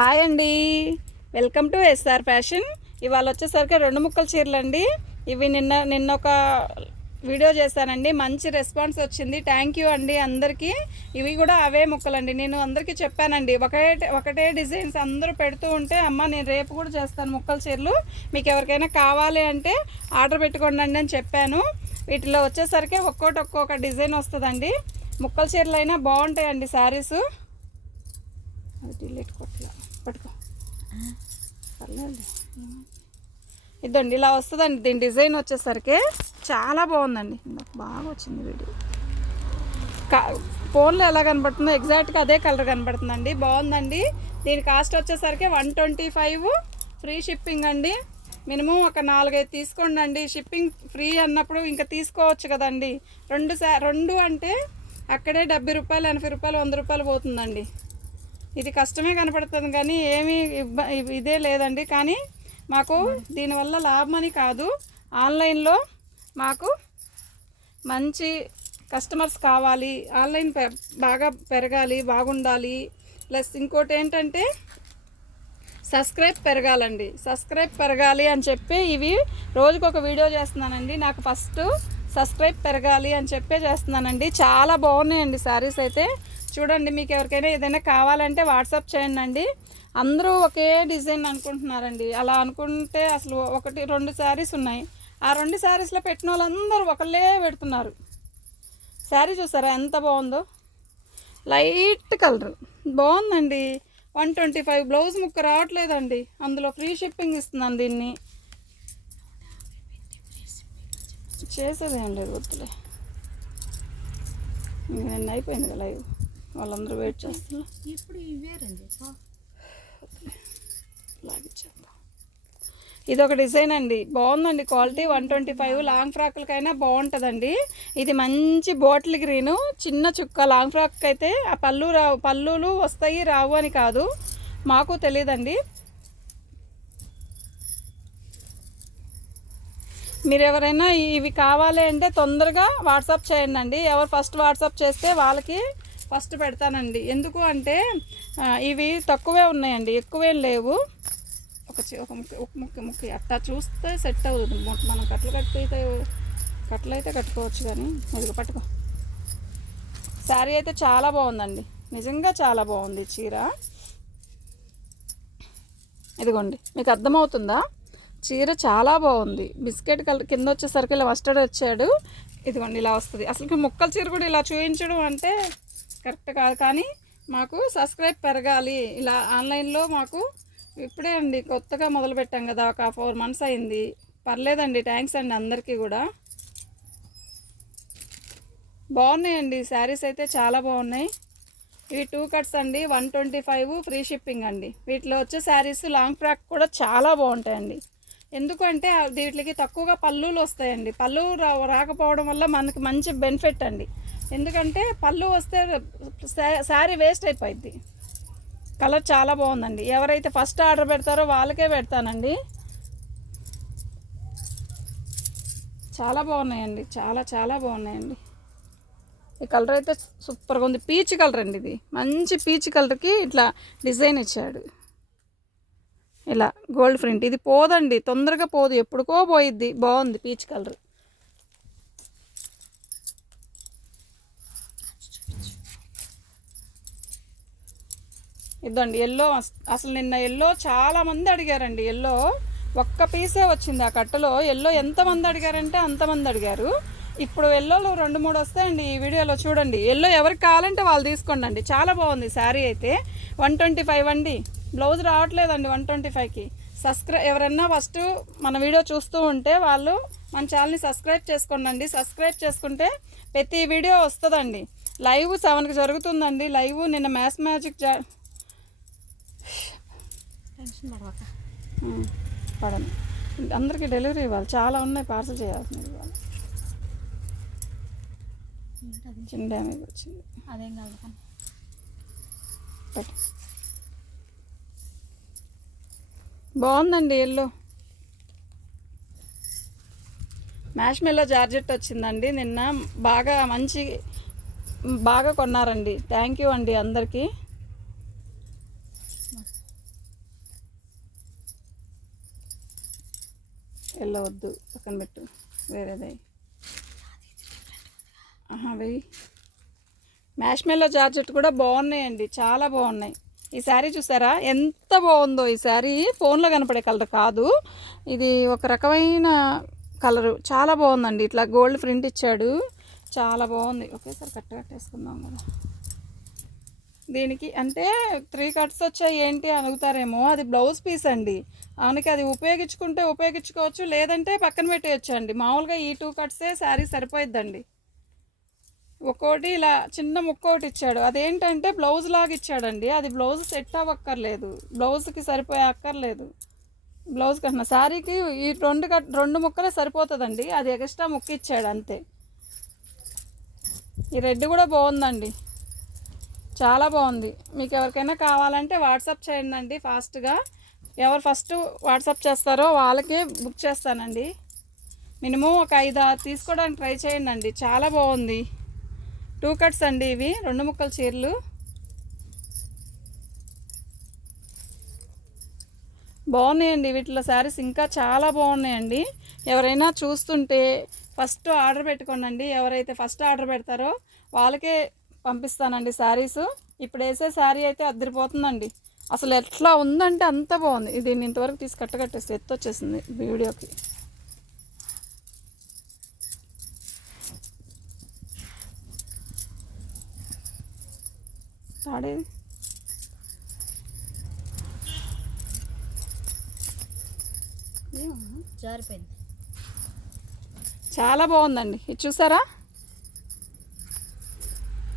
Hi అండి, welcome to SR fashion. ఇవాళ వచ్చేసరికి 2 ముక్కల చీరలు అండి. ఇవి నిన్న ఒక వీడియో చేశానండి, మంచి రెస్పాన్స్ వచ్చింది. థ్యాంక్ యూ అండి అందరికీ. ఇవి కూడా అవే ముక్కలండి. నేను అందరికీ చెప్పానండి, ఒకటే డిజైన్స్ అందరూ పెడుతూ ఉంటే అమ్మ నేను రేపు కూడా చేస్తాను ముక్కల చీరలు, మీకు ఎవరికైనా కావాలి అంటే ఆర్డర్ పెట్టుకోండి అని చెప్పాను. వీటిలో వచ్చేసరికి ఒక్కొక్క డిజైన్ వస్తుందండి. ముక్కల చీరలు అయినా బాగుంటాయండి శారీస్. పట్టుకో పర్లేదు. ఇదండి ఇలా వస్తుందండి. దీని డిజైన్ వచ్చేసరికి చాలా బాగుందండి. బాగా వచ్చింది వీడియో. ఫోన్లో ఎలా కనబడుతుందో ఎగ్జాక్ట్గా అదే కలర్ కనబడుతుందండి. బాగుందండి. దీని కాస్ట్ వచ్చేసరికి 125 ఫ్రీ షిప్పింగ్ అండి. మినిమం ఒక 4-5 తీసుకోండి అండి. షిప్పింగ్ ఫ్రీ అన్నప్పుడు ఇంకా తీసుకోవచ్చు కదండి. రెండు అంటే అక్కడే 70 రూపాయలు, 80 రూపాయలు, 100 రూపాయలు పోతుందండి. ఇది కష్టమే కనపడుతుంది కానీ ఏమీ ఇదే లేదండి. కానీ మాకు దీనివల్ల లాభమని కాదు, ఆన్లైన్లో మాకు మంచి కస్టమర్స్ కావాలి, ఆన్లైన్ బాగా పెరగాలి, బాగుండాలి. ప్లస్ ఇంకోటి ఏంటంటే సబ్స్క్రైబ్ పెరగాలండి. సబ్స్క్రైబ్ పెరగాలి అని చెప్పి ఇవి రోజుకొక వీడియో చేస్తున్నానండి. నాకు ఫస్ట్ సబ్స్క్రైబ్ పెరగాలి అని చెప్పే చేస్తున్నానండి. చాలా బాగున్నాయండి శారీస్ అయితే. చూడండి, మీకు ఎవరికైనా ఏదైనా కావాలంటే వాట్సాప్ చేయండి అండి. అందరూ ఒకే డిజైన్ అనుకుంటున్నారండి. అలా అనుకుంటే అసలు 1-2 శారీస్ ఉన్నాయి. ఆ 2 శారీస్లో పెట్టిన వాళ్ళందరూ ఒకళ్ళే పెడుతున్నారు. శారీ చూసారా ఎంత బాగుందో, లైట్ కలర్ బాగుందండి. 125 బ్లౌజ్ ముక్క రావట్లేదండి. అందులో ఫ్రీ షిప్పింగ్ ఇస్తున్నాను. దీన్ని చేసేదేం లేదు, వద్దులే. నిన్న అయిపోయింది కదా లైవ్, వాళ్ళందరూ వెయిట్ చేస్తున్నారు. ఇప్పుడు ఇది ఒక డిజైన్ అండి, బాగుందండి. క్వాలిటీ 125 లాంగ్ ఫ్రాక్లకైనా బాగుంటుందండి. ఇది మంచి బాటిల్ గ్రీను, చిన్న చుక్క. లాంగ్ ఫ్రాక్ అయితే ఆ పళ్ళులు వస్తాయి రావు అని కాదు, మాకు తెలియదండి. మీరు ఎవరైనా ఇవి కావాలి అంటే తొందరగా వాట్సాప్ చేయండి అండి. ఎవరు ఫస్ట్ వాట్సాప్ చేస్తే వాళ్ళకి ఫస్ట్ పెడతానండి. ఎందుకు అంటే ఇవి తక్కువే ఉన్నాయండి, ఎక్కువేం లేవు. ఒక ముక్క అట్టా చూస్తే సెట్ అవుతుంది. మనం కట్టలు అయితే కట్టుకోవచ్చు కానీ ఇది పట్టుకో. శారీ అయితే చాలా బాగుందండి, నిజంగా చాలా బాగుంది చీర. ఇదిగోండి, మీకు అర్థమవుతుందా? చీర చాలా బాగుంది. బిస్కెట్ కలర్ కింద వచ్చేసరికి ఇలా మస్టర్డ్ వచ్చాడు. ఇదిగోండి ఇలా వస్తుంది. అసలు ముక్కల చీర కూడా ఇలా చూపించడం అంటే కరెక్ట్ కాదు. కానీ మాకు సబ్స్క్రైబ్ పెరగాలి. ఇలా ఆన్లైన్లో మాకు ఇప్పుడే అండి కొత్తగా మొదలు పెట్టాం కదా, ఒక 4 months అయింది. పర్లేదండి, థ్యాంక్స్ అండి అందరికీ కూడా. బాగున్నాయండి శారీస్ అయితే చాలా బాగున్నాయి. ఇవి 2 cuts అండి, 125 ఫ్రీ షిప్పింగ్ అండి. వీటిలో వచ్చే శారీస్ లాంగ్ ఫ్రాక్ కూడా చాలా బాగుంటాయండి. ఎందుకంటే వీటికి తక్కువగా పళ్ళులు వస్తాయండి. పళ్ళు రాకపోవడం వల్ల మనకి మంచి బెనిఫిట్ అండి. ఎందుకంటే పళ్ళు వస్తే శారీ వేస్ట్ అయిపోయింది. కలర్ చాలా బాగుందండి. ఎవరైతే ఫస్ట్ ఆర్డర్ పెడతారో వాళ్ళకే పెడతానండి. చాలా బాగున్నాయండి, చాలా చాలా బాగున్నాయండి. ఈ కలర్ అయితే సూపర్గా ఉంది. పీచ్ కలర్ అండి, ఇది మంచి పీచ్ కలర్కి ఇట్లా డిజైన్ ఇచ్చాడు. ఇలా గోల్డ్ ప్రింట్. ఇది పోదండి, తొందరగా పోదు, ఎప్పుడుకో పోయిద్ది. బాగుంది పీచ్ కలర్. ఇదండి ఎల్లో. అసలు నిన్న ఎల్లో చాలామంది అడిగారండి. ఎల్లో ఒక్క పీసే వచ్చింది ఆ కట్టలో. ఎల్లో ఎంతమంది అడిగారంటే అంతమంది అడిగారు. ఇప్పుడు ఎల్లోలో 2-3 వస్తాయండి ఈ వీడియోలో. చూడండి, ఎల్లో ఎవరికి కావాలంటే వాళ్ళు తీసుకోండి అండి. చాలా బాగుంది శారీ అయితే. 125 అండి. బ్లౌజ్ రావట్లేదండి 125కి. ఎవరన్నా ఫస్ట్ మన వీడియో చూస్తూ ఉంటే వాళ్ళు మన ఛానల్ని సబ్స్క్రైబ్ చేసుకోండి అండి. సబ్స్క్రైబ్ చేసుకుంటే ప్రతి వీడియో వస్తుందండి. లైవ్ 7కి జరుగుతుందండి లైవ్. నిన్న మ్యాజిక్ పడను, అందరికీ డెలివరీ ఇవ్వాలి. చాలా ఉన్నాయి పార్సల్ చేయాల్సినవి. ఇవ్వాలి. చిన్న డ్యామేజ్ వచ్చింది, అదేం కాదు. బాగుందండి ఎల్లో. మ్యాష్ మెల్లో జార్జెట్ వచ్చిందండి నిన్న. బాగా కొన్నారండి. థ్యాంక్ యూ అండి అందరికీ. ఎల్లో వద్దు, పక్కన పెట్టు, వేరేది వెయ్యి. మ్యాష్మెల్లో జార్జెట్ కూడా బాగున్నాయండి, చాలా బాగున్నాయి. ఈ శారీ చూసారా ఎంత బాగుందో. ఈ శారీ ఫోన్లో కనపడే కలర్ కాదు, ఇది ఒక రకమైన కలరు, చాలా బాగుందండి. ఇట్లా గోల్డ్ ప్రింట్ ఇచ్చాడు, చాలా బాగుంది. ఒకేసారి కట్టేసుకుందాం కదా. దీనికి అంటే 3 కట్స్ వచ్చాయి ఏంటి అడుగుతారేమో, అది బ్లౌజ్ పీస్ అండి. ఆమెకి అది ఉపయోగించుకుంటే ఉపయోగించుకోవచ్చు, లేదంటే పక్కన పెట్టేయచ్చు అండి. మామూలుగా ఈ 2 కట్సే శారీ సరిపోయిద్దండి. ఒక్కోటి ఇలా చిన్న ముక్క ఒకటి ఇచ్చాడు, అదేంటంటే బ్లౌజ్ లాగా ఇచ్చాడండి. అది బ్లౌజ్ సెట్ అవ్వక్కర్లేదు, బ్లౌజ్కి సరిపోయే అక్కర్లేదు. బ్లౌజ్ కన్నా శారీకి ఈ 2 ముక్కలే సరిపోతుందండి, అది ఎక్స్ట్రా ముక్క ఇచ్చాడు అంతే. ఈ రెడ్ కూడా బాగుందండి, చాలా బాగుంది. మీకు ఎవరికైనా కావాలంటే వాట్సాప్ చేయండి అండి ఫాస్ట్గా. ఎవరు ఫస్ట్ వాట్సాప్ చేస్తారో వాళ్ళకే బుక్ చేస్తానండి. మినిమం ఒక 5-6 తీసుకోవడానికి ట్రై చేయండి అండి, చాలా బాగుంది. 2 కట్స్ అండి ఇవి, 2 ముక్కల చీరలు. బాగున్నాయండి, వీటిలో శారీస్ ఇంకా చాలా బాగున్నాయండి. ఎవరైనా చూస్తుంటే ఫస్ట్ ఆర్డర్ పెట్టుకోండి. ఎవరైతే ఫస్ట్ ఆర్డర్ పెడతారో వాళ్ళకే పంపిస్తానండి శారీస్. ఇప్పుడు వేసే శారీ అయితే అద్దరిపోతుందండి, అసలు ఎట్లా ఉందంటే అంత బాగుంది. ఇది ఇంతవరకు తీసి కట్టేస్తే ఎత్తు వచ్చేసింది వీడియోకి. తాడేది జారిపోయింది, చాలా బాగుందండి. ఇది చూసారా,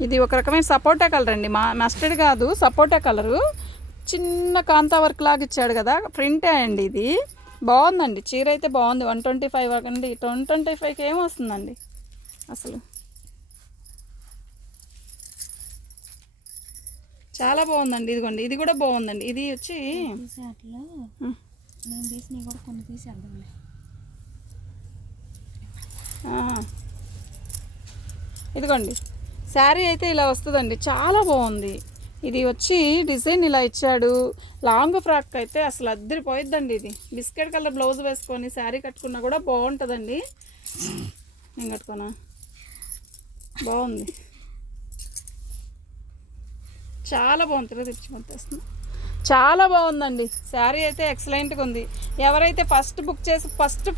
ఇది ఒక రకమైన సపోటా కలర్ అండి, మస్టర్డ్ కాదు, సపోటా కలరు. చిన్న కాంతా వర్క్ లాగా ఇచ్చాడు కదా, ప్రింటే అండి. ఇది బాగుందండి, చీర అయితే బాగుంది. 125 అండి, 125కి ఏం వస్తుందండి అసలు. చాలా బాగుందండి. ఇదిగోండి, ఇది కూడా బాగుందండి. ఇది వచ్చి ఇదిగోండి, శారీ అయితే ఇలా వస్తుందండి, చాలా బాగుంది. ఇది వచ్చి డిజైన్ ఇలా ఇచ్చాడు. లాంగ్ ఫ్రాక్ అయితే అసలు అద్దరిపోయిద్దండి. ఇది బిస్కెట్ కలర్ బ్లౌజ్ వేసుకొని శారీ కట్టుకున్నా కూడా బాగుంటుందండి. నేను కట్టుకోనా, బాగుంది, చాలా బాగుంది. తెచ్చుకొస్తాను, చాలా బాగుందండి. శారీ అయితే ఎక్సలెంట్గా ఉంది. ఎవరైతే ఫస్ట్ బుక్ చేసి ఫస్ట్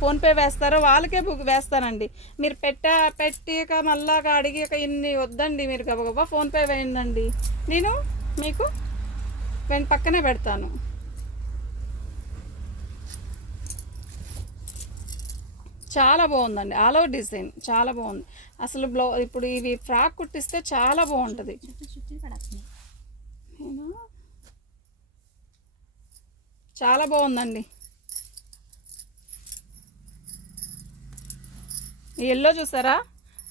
ఫోన్పే వేస్తారో వాళ్ళకే బుక్ వేస్తానండి. మీరు పెట్టాక మళ్ళా అడిగి ఇన్ని వద్దండి, మీరు గబగబా ఫోన్పే వేయండి, నేను మీకు పక్కనే పెడతాను. చాలా బాగుందండి, ఆల్ ఓవర్ డిజైన్ చాలా బాగుంది అసలు. ఇప్పుడు ఇవి ఫ్రాక్ కుట్టిస్తే చాలా బాగుంటుంది. చాలా బాగుందండి. ఈ ఎల్లో చూసారా,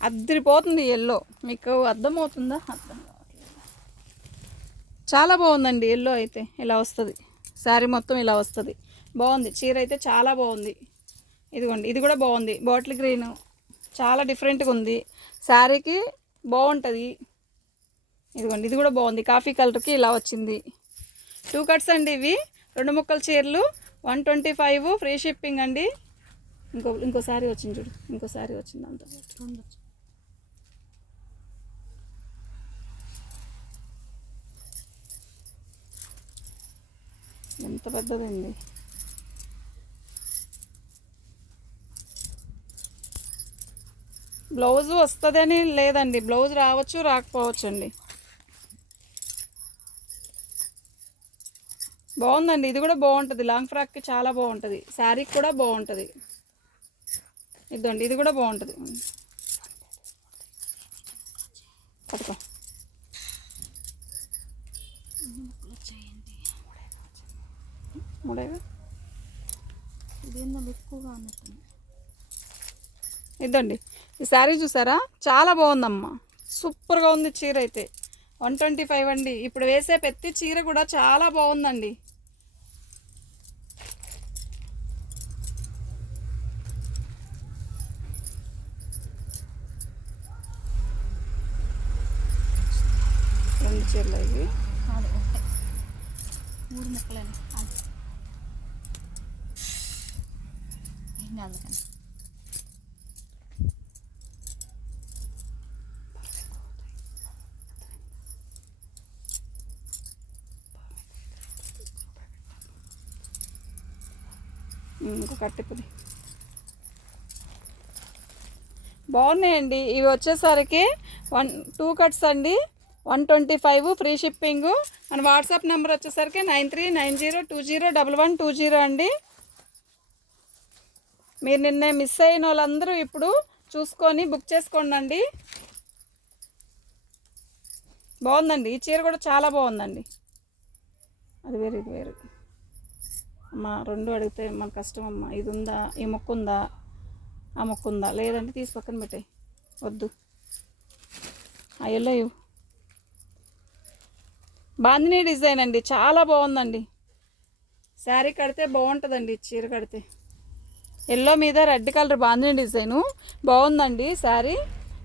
అద్దరిపోతుంది ఎల్లో. మీకు అర్థమవుతుందా? అర్థం కావట్లేదు. చాలా బాగుందండి ఎల్లో అయితే. ఇలా వస్తుంది శారీ మొత్తం, ఇలా వస్తుంది. బాగుంది చీర అయితే, చాలా బాగుంది. ఇదిగోండి, ఇది కూడా బాగుంది, బాటిల్ గ్రీన్, చాలా డిఫరెంట్గా ఉంది. శారీకి బాగుంటుంది. ఇదిగోండి, ఇది కూడా బాగుంది, కాఫీ కలర్కి ఇలా వచ్చింది. 2 కట్స్ అండి ఇవి, 2 ముక్కల చీరలు, 125 ఫ్రీ షిప్పింగ్ అండి. ఇంకో శారీ వచ్చింది చూడు, ఇంకో శారీ వచ్చింది అంత. ఎంత పెద్దదండి. బ్లౌజ్ వస్తుందని లేదండి, బ్లౌజ్ రావచ్చు రాకపోవచ్చు అండి. బాగుందండి, ఇది కూడా బాగుంటుంది. లాంగ్ ఫ్రాక్కి చాలా బాగుంటుంది, శారీకి కూడా బాగుంటుంది. ఇదండి, ఇది కూడా బాగుంటుంది. పట్టుకో, మూడేగా, ఇదండి. ఈ శారీ చూసారా, చాలా బాగుందమ్మా, సూపర్గా ఉంది చీర అయితే. 125 అండి. ఇప్పుడు వేసే ప్రతి చీర కూడా చాలా బాగుందండి. రెండు చీరలు ఇవి, 3 ముక్కలని. అందుకని ఇంకో కట్టెపుది బాగున్నాయండి. ఇవి వచ్చేసరికి 2 కట్స్ అండి, 125 ఫ్రీ షిప్పింగ్. మన వాట్సాప్ నెంబర్ వచ్చేసరికి 9390201120 అండి. మీరు నిన్నే మిస్ అయిన వాళ్ళందరూ ఇప్పుడు చూసుకొని బుక్ చేసుకోండి. బాగుందండి, ఈ చీర కూడా చాలా బాగుందండి. అది వేరు ఇది వేరు అమ్మ, 2 అడిగితే మన కష్టం అమ్మ. ఇది ఉందా, ఈ మొక్క ఉందా, ఆ మొక్క ఉందా, లేదంటే తీసి పక్కన పెట్టాయి, వద్దు. అయ్యో బాందినీ డిజైన్ అండి, చాలా బాగుందండి. శారీ కడితే బాగుంటుందండి, చీర కడితే. ఎల్లో మీద రెడ్ కలర్ బాందినీ డిజైను బాగుందండి శారీ.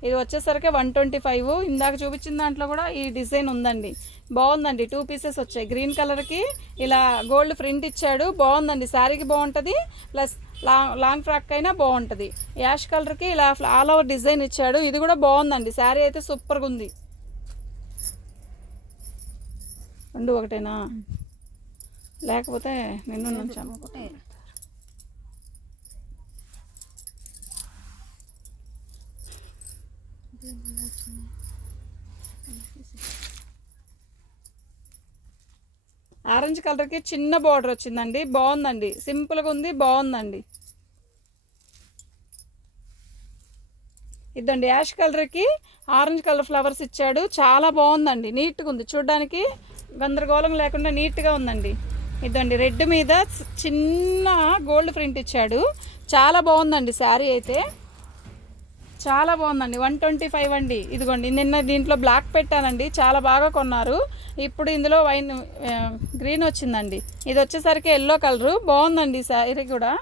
ఇది వచ్చేసరికి 125. ఇందాక చూపించిన దాంట్లో కూడా ఈ డిజైన్ ఉందండి, బాగుందండి. 2 పీసెస్ వచ్చాయి. గ్రీన్ కలర్కి ఇలా గోల్డ్ ప్రింట్ ఇచ్చాడు, బాగుందండి. శారీకి బాగుంటుంది, ప్లస్ లాంగ్ ఫ్రాక్ అయినా బాగుంటుంది. యాష్ కలర్కి ఇలా ఆల్ ఓవర్ డిజైన్ ఇచ్చాడు, ఇది కూడా బాగుందండి. శారీ అయితే సూపర్గా ఉంది. 2 ఒకటేనా, లేకపోతే నిన్ను నుంచాము ఒకటే. ఆరెంజ్ కలర్కి చిన్న బార్డర్ వచ్చిందండి, బాగుందండి. సింపుల్గా ఉంది, బాగుందండి. ఇదండి యాష్ కలర్కి ఆరెంజ్ కలర్ ఫ్లవర్స్ ఇచ్చాడు, చాలా బాగుందండి. నీట్గా ఉంది, చూడడానికి గందరగోళం లేకుండా నీట్గా ఉందండి. ఇదండి రెడ్ మీద చిన్న గోల్డ్ ప్రింట్ ఇచ్చాడు, చాలా బాగుందండి. శారీ అయితే చాలా బాగుందండి. 125 అండి. ఇదిగోండి, నిన్న దీంట్లో బ్లాక్ పెట్టానండి, చాలా బాగా కొన్నారు. ఇప్పుడు ఇందులో గ్రీన్ వచ్చిందండి. ఇది వచ్చేసరికి ఎల్లో కలరు, బాగుందండి శారీ కూడా.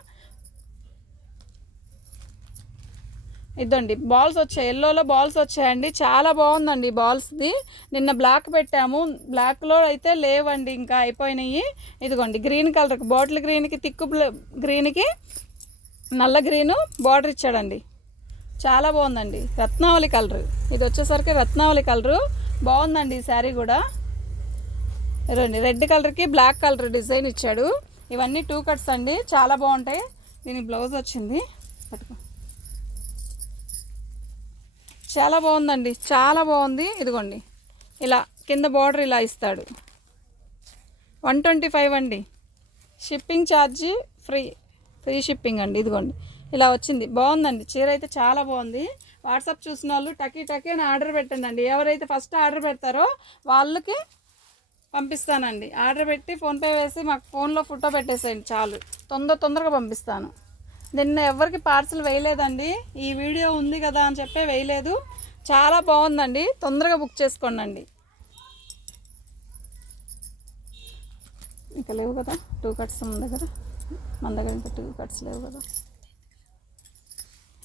ఇదండి బాల్స్ వచ్చాయి, ఎల్లోలో బాల్స్ వచ్చాయండి, చాలా బాగుందండి బాల్స్ది. నిన్న బ్లాక్ పెట్టాము, బ్లాక్లో అయితే లేవండి, ఇంకా అయిపోయినాయి. ఇదిగోండి గ్రీన్ కలర్కి, బాటిల్ గ్రీన్కి, తిక్కు గ్రీన్కి నల్ల గ్రీను బార్డర్ ఇచ్చాడండి, చాలా బాగుందండి. రత్నావళి కలరు, ఇది వచ్చేసరికి రత్నావళి కలరు, బాగుందండి ఈ శారీ కూడా. రెడ్ కలర్కి బ్లాక్ కలర్ డిజైన్ ఇచ్చాడు. ఇవన్నీ 2 కట్స్ అండి, చాలా బాగుంటాయి. దీనికి బ్లౌజ్ వచ్చింది, పట్టుకో. చాలా బాగుందండి, చాలా బాగుంది. ఇదిగోండి ఇలా కింద బార్డర్ ఇలా ఇస్తాడు. 125 అండి. షిప్పింగ్ ఛార్జీ ఫ్రీ షిప్పింగ్ అండి. ఇదిగోండి ఇలా వచ్చింది, బాగుందండి. చీర అయితే చాలా బాగుంది. వాట్సాప్ చూసిన వాళ్ళు టకీ అని ఆర్డర్ పెట్టండి. ఎవరైతే ఫస్ట్ ఆర్డర్ పెడతారో వాళ్ళకి పంపిస్తానండి. ఆర్డర్ పెట్టి ఫోన్పే వేసి మాకు ఫోన్లో ఫోటో పెట్టేసేయండి, చాలు. తొందరగా పంపిస్తాను. నిన్న ఎవరికి పార్సిల్ వేయలేదండి, ఈ వీడియో ఉంది కదా అని చెప్పి వేయలేదు. చాలా బాగుందండి, తొందరగా బుక్ చేసుకోండి. ఇంకా లేవు కదా 2 కట్స్ మన దగ్గర ఇంకా 2 కట్స్ లేవు కదా.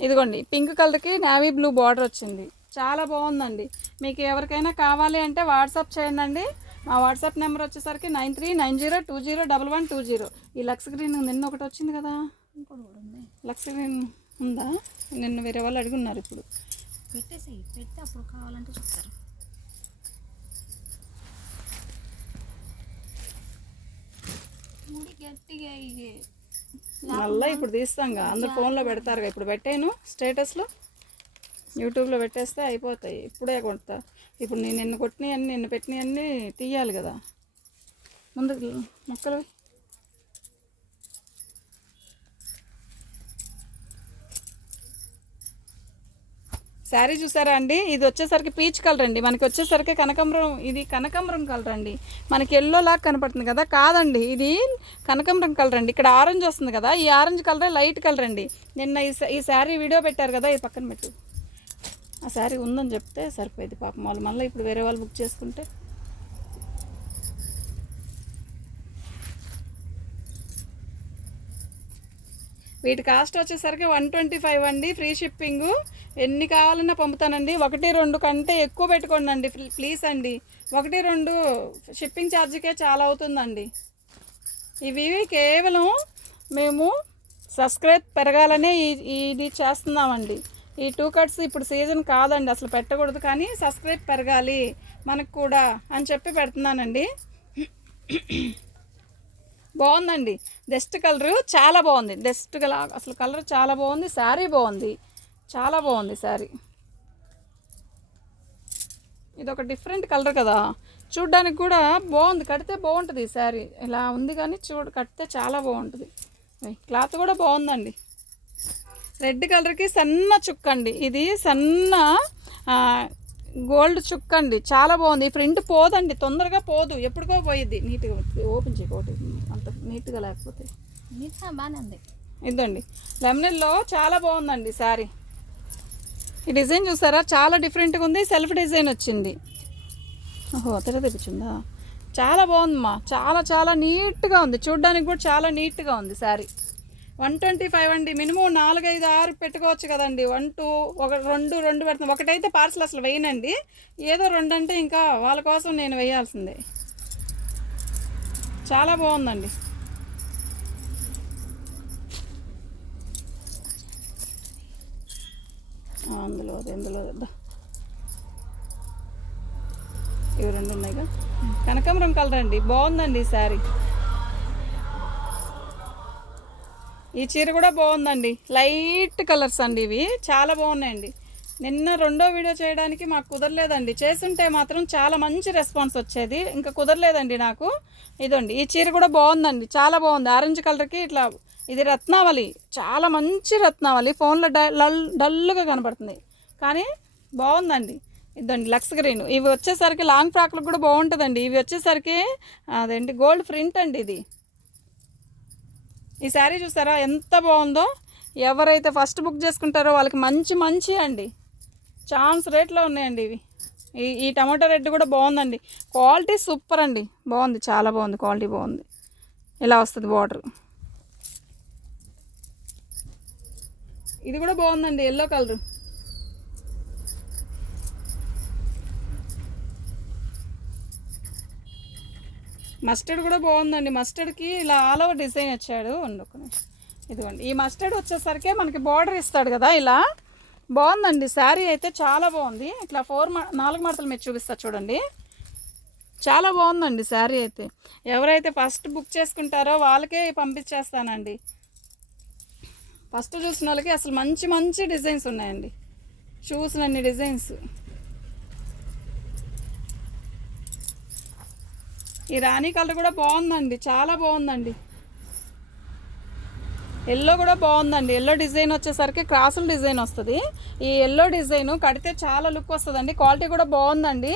ఇదిగోండి పింక్ కలర్కి నేవీ బ్లూ బార్డర్ వచ్చింది, చాలా బాగుందండి. మీకు ఎవరికైనా కావాలి అంటే వాట్సాప్ చేయండి. మా వాట్సాప్ నెంబర్ వచ్చేసరికి 9390201120. ఈ లక్స్ గ్రీన్ నిన్న ఒకటి వచ్చింది కదా, లక్స్ గ్రీన్ ఉందా? నిన్న వేరే వాళ్ళు అడుగున్నారు, ఇప్పుడు పెట్టేసి పెట్టి అప్పుడు కావాలంటే చెప్తారు. గట్టిగా మళ్ళీ ఇప్పుడు తీస్తాంగా, అందరు ఫోన్లో పెడతారుగా. ఇప్పుడు పెట్టాను స్టేటస్లో, యూట్యూబ్లో పెట్టేస్తే అయిపోతాయి. ఇప్పుడే కొడతా. ఇప్పుడు నేను నిన్ను కొట్టినవన్నీ, నిన్ను పెట్టినవన్నీ తీయాలి కదా. ముందు మొక్కలు శారీ చూసారా అండి? ఇది వచ్చేసరికి పీచ్ కలర్ అండి. మనకి వచ్చేసరికి కనకాంబరం, ఇది కనకాంబరం కలర్ అండి. మనకి ఎల్లో లాగా కనపడుతుంది కదా, కాదండి ఇది కనకాంబరం కలర్ అండి. ఇక్కడ ఆరెంజ్ వస్తుంది కదా, ఈ ఆరెంజ్ కలర్ లైట్ కలర్ అండి. నిన్న ఈ శారీ వీడియో పెట్టారు కదా, ఇది పక్కన పెట్టు. ఆ శారీ ఉందని చెప్తే సరిపోయింది పాపం వాళ్ళు. మళ్ళీ ఇప్పుడు వేరే వాళ్ళు బుక్ చేసుకుంటే వీటి కాస్ట్ వచ్చేసరికి 125 అండి. Free shipping. ఎన్ని కావాలన్నా పంపుతానండి. 1-2 కంటే ఎక్కువ పెట్టుకోండి అండి ప్లీజ్ అండి. 1-2 షిప్పింగ్ ఛార్జీకే చాలా అవుతుందండి. ఇవి కేవలం మేము సబ్స్క్రైబ్ పెరగాలనే ఇది చేస్తున్నామండి. ఈ 2 కట్స్ ఇప్పుడు సీజన్ కాదండి, అసలు పెట్టకూడదు, కానీ సబ్స్క్రైబ్ పెరగాలి మనకు కూడా అని చెప్పి పెడుతున్నానండి. బాగుందండి, డస్ట్ కలరు చాలా బాగుంది. డస్ట్ అసలు కలర్ చాలా బాగుంది. శారీ బాగుంది, చాలా బాగుంది శారీ. ఇది ఒక డిఫరెంట్ కలర్ కదా, చూడ్డానికి కూడా బాగుంది. కడితే బాగుంటుంది ఈ శారీ. ఇలా ఉంది కానీ కడితే చాలా బాగుంటుంది. క్లాత్ కూడా బాగుందండి. రెడ్ కలర్కి సన్న చుక్క అండి, ఇది సన్న గోల్డ్ చుక్క అండి, చాలా బాగుంది. ఈ ప్రింట్ పోదండి, తొందరగా పోదు, ఎప్పుడుకో పోయిద్ది. నీట్గా ఓపెన్ చేయకోటి అంత నీట్గా లేకపోతే. నీట్గా బాగానే ఉంది. ఇదండి లెమనెల్లో చాలా బాగుందండి శారీ. ఈ డిజైన్ చూసారా, చాలా డిఫరెంట్గా ఉంది. సెల్ఫ్ డిజైన్ వచ్చింది. ఓహో తెప్పించిందా, చాలా బాగుందమ్మా. చాలా చాలా నీట్గా ఉంది, చూడ్డానికి కూడా చాలా నీట్గా ఉంది శారీ. 125 అండి. మినిమం 4, 5, 6 పెట్టుకోవచ్చు కదండి. 1, 2, 2 పెడుతున్నాం. ఒకటైతే పార్సల్ అసలు వేయనండి, ఏదో 2 అంటే ఇంకా వాళ్ళ కోసం నేను వేయాల్సిందే. చాలా బాగుందండి. అందులో ఇవి 2 ఉన్నాయిగా. కనకాంబరం కలర్ అండి, బాగుందండి ఈ శారీ. ఈ చీర కూడా బాగుందండి, లైట్ కలర్స్ అండి, ఇవి చాలా బాగున్నాయండి. నిన్న 2వ వీడియో చేయడానికి మాకు కుదరలేదండి, చేస్తుంటే మాత్రం చాలా మంచి రెస్పాన్స్ వచ్చేది, ఇంకా కుదరలేదండి నాకు. ఇదండి ఈ చీర కూడా బాగుందండి, చాలా బాగుంది. ఆరెంజ్ కలర్కి ఇట్లా, ఇది రత్నావళి, చాలా మంచి రత్నావళి. ఫోన్లో డల్గా కనబడుతుంది కానీ బాగుందండి. ఇదండి లక్స్ గ్రీన్. ఇవి వచ్చేసరికి లాంగ్ ఫ్రాక్లకు కూడా బాగుంటుందండి. ఇవి వచ్చేసరికి అదేంటి గోల్డ్ ప్రింట్ అండి ఇది. ఈ శారీ చూసారా ఎంత బాగుందో. ఎవరైతే ఫస్ట్ బుక్ చేసుకుంటారో వాళ్ళకి మంచి అండి, ఛాన్స్ రేట్లో ఉన్నాయండి ఇవి. ఈ టమాటో రెడ్ కూడా బాగుందండి, క్వాలిటీ సూపర్ అండి, బాగుంది, చాలా బాగుంది, క్వాలిటీ బాగుంది. ఇలా వస్తుంది బార్డర్. ఇది కూడా బాగుందండి, ఎల్లో కలర్. మస్టర్డ్ కూడా బాగుందండి. మస్టర్డ్కి ఇలా ఆల్ ఓవర్ డిజైన్ వచ్చాడు. ఇదిగోండి ఈ మస్టర్డ్ వచ్చేసరికి మనకి బార్డర్ ఇస్తాడు కదా, ఇలా బాగుందండి. శారీ అయితే చాలా బాగుంది. ఇట్లా 4 మడతలు మీరు చూపిస్తా చూడండి, చాలా బాగుందండి శారీ అయితే. ఎవరైతే ఫస్ట్ బుక్ చేసుకుంటారో వాళ్ళకే పంపించేస్తానండి. ఫస్ట్ చూసిన వాళ్ళకి అసలు మంచి డిజైన్స్ ఉన్నాయండి, చూసినన్ని డిజైన్స్. ఈ రాణి కలర్ కూడా బాగుందండి, చాలా బాగుందండి. ఎల్లో కూడా బాగుందండి. ఎల్లో డిజైన్ వచ్చేసరికి క్రాసుల డిజైన్ వస్తుంది. ఈ ఎల్లో డిజైన్ కడితే చాలా లుక్ వస్తుందండి, క్వాలిటీ కూడా బాగుందండి.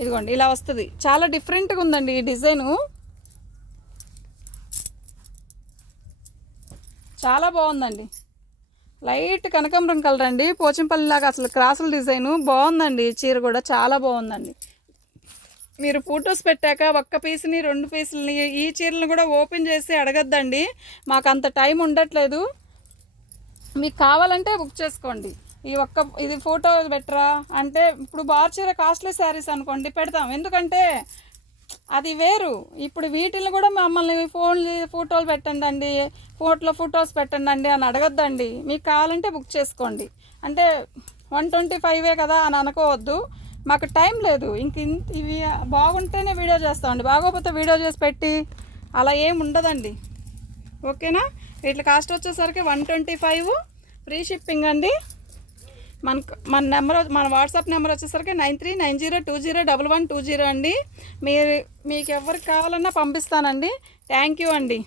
ఇదిగోండి ఇలా వస్తుంది, చాలా డిఫరెంట్గా ఉందండి ఈ డిజైను, చాలా బాగుందండి. లైట్ కనకాంబరం కలర్ అండి, పోచంపల్లిలాగా అసలు క్రాసుల డిజైను బాగుందండి. ఈ చీర కూడా చాలా బాగుందండి. మీరు ఫొటోస్ పెట్టాక ఒక్క పీస్ని 2 పీసులని ఈ చీరలను కూడా ఓపెన్ చేసి అడగద్దండి, మాకు అంత టైం ఉండట్లేదు. మీకు కావాలంటే బుక్ చేసుకోండి. ఇది ఫోటో పెట్టరా అంటే, ఇప్పుడు బార్ చీర కాస్ట్లీ శారీస్ అనుకోండి పెడతాం, ఎందుకంటే అది వేరు. ఇప్పుడు వీటిని కూడా మమ్మల్ని ఫోటోలు పెట్టండి అండి, ఫొటోస్ పెట్టండి అండి అని అడగద్దండి. మీకు కావాలంటే బుక్ చేసుకోండి. అంటే 125 కదా అని అనుకోవద్దు, మాకు టైం లేదు. ఇవి బాగుంటేనే వీడియో చేస్తామండి, బాగోకపోతే వీడియో చేసి పెట్టి అలా ఏం ఉండదండి. ఓకేనా. వీటి కాస్ట్ వచ్చేసరికి 125 ఫ్రీ షిప్పింగ్ అండి. మన వాట్సాప్ నెంబర్ వచ్చేసరికి 9390201120 అండి. మీకు ఎవరికి కావాలన్నా పంపిస్తానండి. థ్యాంక్ యూ అండి,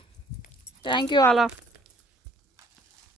థ్యాంక్ యూ ఆల్ ఆఫ్.